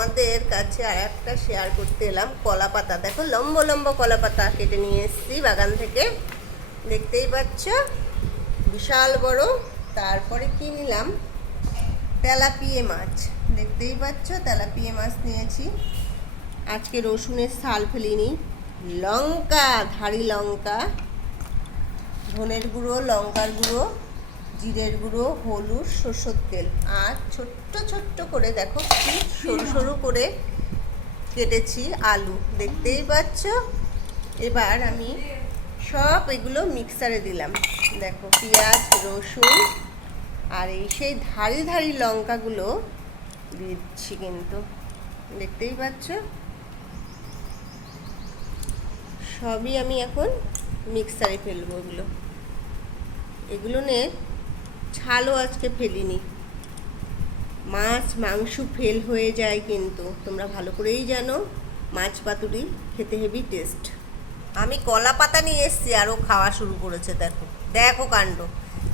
তোমাদের কাছে আর একটা শেয়ার করতে এলাম কলা পাতা দেখো, লম্বা লম্বা কলা পাতা কেটে নিয়ে এসেছি বাগান থেকে। দেখতেই পাচ্ছ? বিশাল বড়। তারপরে কি নিলাম? তেলাপিয়ে মাছ। দেখতেই পাচ্ছ? তেলাপিয়ে মাছ নিয়েছি। আজকে রসুনের শাল ফেলিনি। লঙ্কা ধাড়ি লঙ্কা, ধনের গুঁড়ো, লঙ্কার গুঁড়ো। জিরের গুঁড়ো, হলুদ, সরষের তেল। আর ছোট্ট ছোট্ট করে দেখো কি সরু সরু করে কেটেছি আলু। দেখতেই পাচ্ছ? এবার আমি সব এগুলো মিক্সারে দিলাম। দেখো, পেঁয়াজ, রসুন আর এই সেই ধারি ধারি লঙ্কাগুলো দিচ্ছি কিন্তু। দেখতেই পাচ্ছ? সবই আমি এখন মিক্সারে ফেলব এগুলো। এগুলো নে ছালও আজকে ফেলিনি। মাছ, মাংস ফেল হয়ে যায় কিন্তু। তোমরা ভালো করেই জানো, মাছ পাতুরি খেতে হেভি টেস্ট আমি কলা পাতা নিয়ে এসেছি আরও খাওয়া শুরু করেছে, দেখো। দেখো কাণ্ড।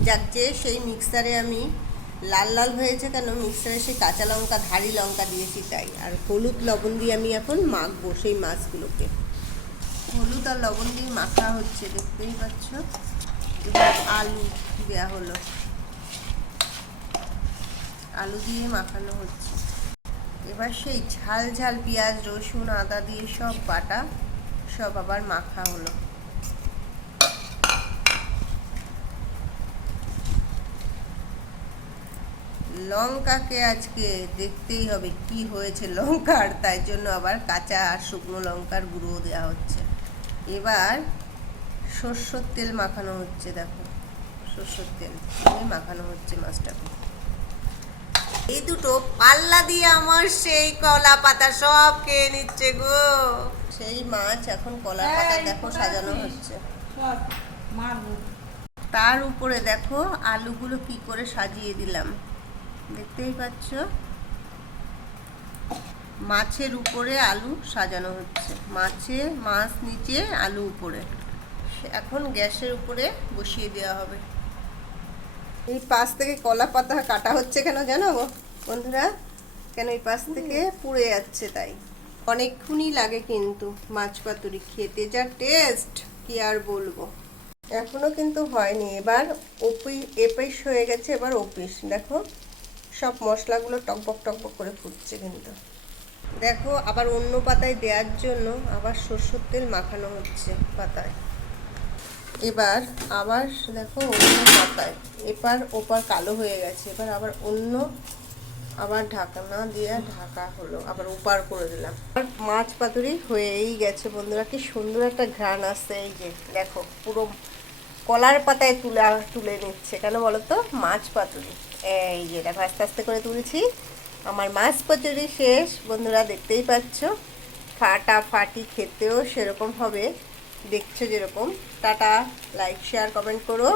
যাক, যে সেই মিক্সারে আমি লাল লাল হয়েছে কেন মিক্সারে সেই কাঁচা লঙ্কা, ধারি লঙ্কা দিয়েছি তাই। আর হলুদ লবণ দিয়ে আমি এখন মাখবো সেই মাছগুলোকে। হলুদ আর লবণ দিয়ে মাখা হচ্ছে, দেখতেই পাচ্ছ। এবার আলু দেওয়া হলো। আলু দিয়ে মাখানো হচ্ছে। এবার সেই ঝাল ঝাল পেঁয়াজ, রসুন, আদা দিয়ে সব বাটা সব আবার মাখা হলো। লঙ্কাকে আজকে দেখতেই হবে কি হয়েছে লঙ্কার, তাই জন্য আবার কাঁচা আর শুকনো লঙ্কার গুঁড়ো দেওয়া হচ্ছে। এবার সর্ষের তেল মাখানো হচ্ছে, দেখো। সর্ষের তেল মাখানো হচ্ছে মাছটাকে। এই দুটো পাল্লা দিয়ে আমার সেই কলা পাতা সব খেয়ে নিচ্ছে গো। সেই মাছ এখন কলা পাতা দেখো সাজানো হচ্ছে। তার উপরে দেখো আলুগুলো কি করে সাজিয়ে দিলাম। দেখতেই পাচ্ছ? মাছের উপরে আলু সাজানো হচ্ছে। মাছে মাছ নিচে আলু উপরে। এখন গ্যাসের উপরে বসিয়ে দেওয়া হবে। এই পাশ থেকে কলা পাতা কাটা হচ্ছে কেন জানো বন্ধুরা কেন এই পাশ থেকে পুড়ে যাচ্ছে তাই? অনেকক্ষণই লাগে কিন্তু মাছ পাতুরি খেতে যা টেস্ট কি আর বলব? এখনও কিন্তু হয়নি। এবার ওপি এপিস হয়ে গেছে এবার অপিস। দেখো সব মশলাগুলো টকবক টকবক করে ফুটছে কিন্তু। দেখো আবার অন্য পাতায় দেওয়ার জন্য আবার সরষের তেল মাখানো হচ্ছে পাতায়। এবার আবার দেখো অন্য পাতায়। এবার ওপার কালো হয়ে গেছে। এবার আবার অন্য আবার ঢাকনা দিয়ে ঢাকা হলো। আবার উপার করে দিলাম। আর মাছ পাতুরি হয়েই গেছে বন্ধুরা। কি সুন্দর একটা ঘ্রাণ আসছে এই যে। দেখো, পুরো কলার পাতায় তুলে তুলে নিচ্ছে। কেন বলো তো মাছ পাতুরি। এই যে দেখো আস্তে আস্তে করে তুলছি। আমার মাছ পাতুরি শেষ। বন্ধুরা দেখতেই পাচ্ছ? ফাটা ফাটি খেতেও সেরকম হবে। দেখছ যেরকম টাটা লাইক শেয়ার কমেন্ট করো।